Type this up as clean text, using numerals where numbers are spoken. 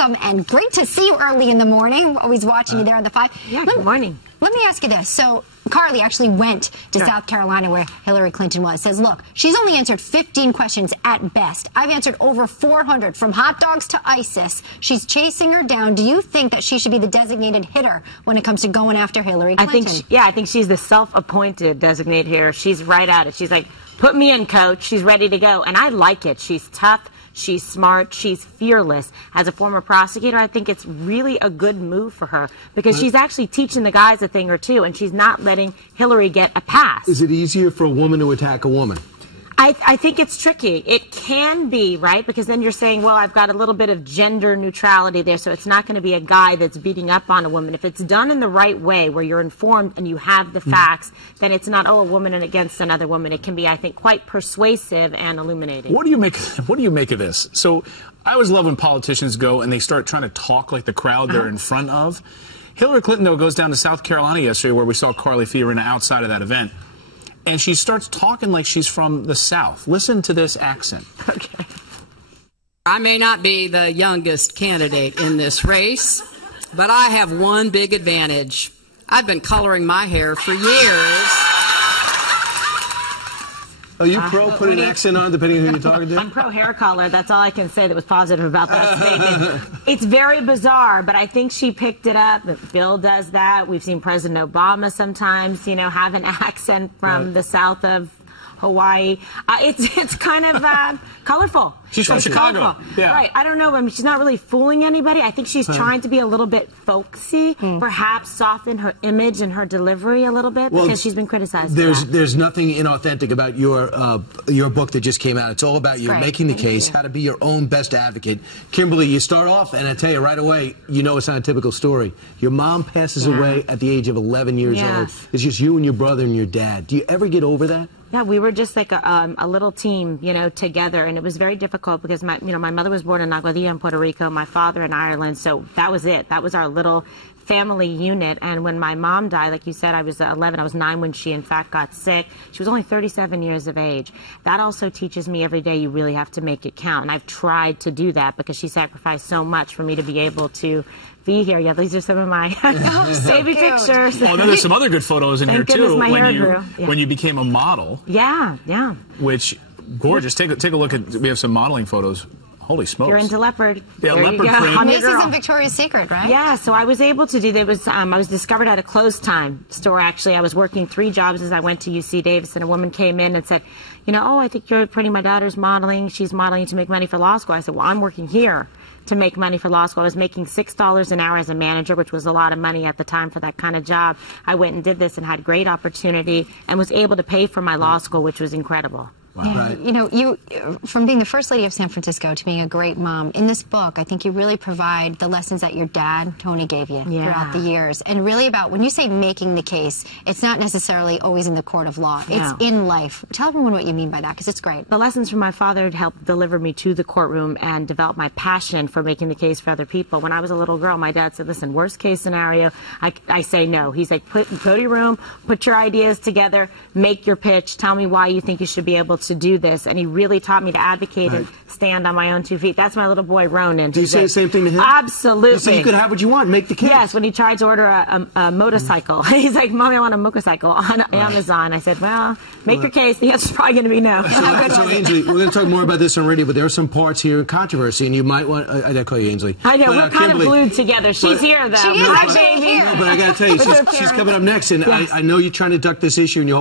welcome and great to see you early in the morning. Always watching you there on the 5. Yeah, good morning. Let me ask you this. So Carly actually went to South Carolina where Hillary Clinton was. Says, look, she's only answered 15 questions at best. I've answered over 400, from hot dogs to ISIS. She's chasing her down. Do you think that she should be the designated hitter when it comes to going after Hillary Clinton? I think she's the self-appointed designated hitter. She's right at it. She's like, put me in, coach. She's ready to go. And I like it. She's tough. She's smart. She's fearless. As a former prosecutor, I think it's really a good move for her because she's actually teaching the guys a thing or two, and she's not letting Hillary get a pass. Is it easier for a woman to attack a woman? I think it's tricky. It can be, right? Because then you're saying, well, I've got a little bit of gender neutrality there, so it's not going to be a guy that's beating up on a woman. If it's done in the right way, where you're informed and you have the facts, then it's not, oh, a woman against another woman. It can be, I think, quite persuasive and illuminating. What do you make of this? So I always love when politicians go and they start trying to talk like the crowd they're in front of. Hillary Clinton, though, goes down to South Carolina yesterday where we saw Carly Fiorina outside of that event. And she starts talking like she's from the South. Listen to this accent. Okay. I may not be the youngest candidate in this race, but I have one big advantage. I've been coloring my hair for years. Are you pro put an accent on depending on who you're talking to? I'm pro hair color. That's all I can say that was positive about that statement. It's very bizarre, but I think she picked it up. Bill does that. We've seen President Obama sometimes, you know, have an accent from the south of Hawaii. It's kind of colorful. She's from Chicago. Colorful. Yeah. Right. I don't know. I mean, she's not really fooling anybody. I think she's trying to be a little bit folksy, perhaps soften her image and her delivery a little bit because she's been criticized. There's nothing inauthentic about your book that just came out. It's all about you making the case, how to be your own best advocate. Kimberly, you start off, and I tell you right away, you know it's not a typical story. Your mom passes away at the age of 11 years old. It's just you and your brother and your dad. Do you ever get over that? Yeah, we were just like a little team, you know, together, and it was very difficult because my mother was born in Aguadilla in Puerto Rico, my father in Ireland, so that was it. That was our little family unit. And when my mom died, like you said, I was 11. I was 9 when she, in fact, got sick. She was only 37 years of age. That also teaches me every day you really have to make it count, and I've tried to do that because she sacrificed so much for me to be able to be here. Yeah, these are some of my baby pictures. Oh, there's some other good photos in here too. When you became a model. Yeah, yeah. Which gorgeous. Take a look at. We have some modeling photos. Holy smokes! You're into leopard. Yeah, leopard print. Macy's and Victoria's Secret, right? Yeah. So I was able to do. There was I was discovered at a closed time store. Actually, I was working 3 jobs as I went to UC Davis, and a woman came in and said, you know, oh, I think you're pretty. My daughter's modeling. She's modeling to make money for law school. I said, well, I'm working here to make money for law school. I was making $6 an hour as a manager, which was a lot of money at the time for that kind of job. I went and did this and had great opportunity and was able to pay for my law school, which was incredible. Wow. Yeah, you know, you from being the first lady of San Francisco to being a great mom, in this book, I think you really provide the lessons that your dad, Tony, gave you throughout the years. And really about, when you say making the case, it's not necessarily always in the court of law. It's in life. Tell everyone what you mean by that, because it's great. The lessons from my father helped deliver me to the courtroom and develop my passion for making the case for other people. When I was a little girl, my dad said, listen, worst case scenario, I say no. He's like, go to your room, put your ideas together, make your pitch, tell me why you think you should be able to do this. And he really taught me to advocate and stand on my own 2 feet. That's my little boy Ronan. Do you say the same thing to him? Absolutely. So you could have what you want, make the case. Yes, when he tried to order a motorcycle. He's like, Mommy, I want a motorcycle on Amazon. I said, well, make your case. The answer's probably going to be no. So Ainsley, we're going to talk more about this on radio, but there are some parts here in controversy, and you might want... I did call you Ainsley. I know, we're kind of glued together. She's here, though. She is actually here. No, but I got to tell you, she's coming up next, and I know you're trying to duck this issue, and you're hoping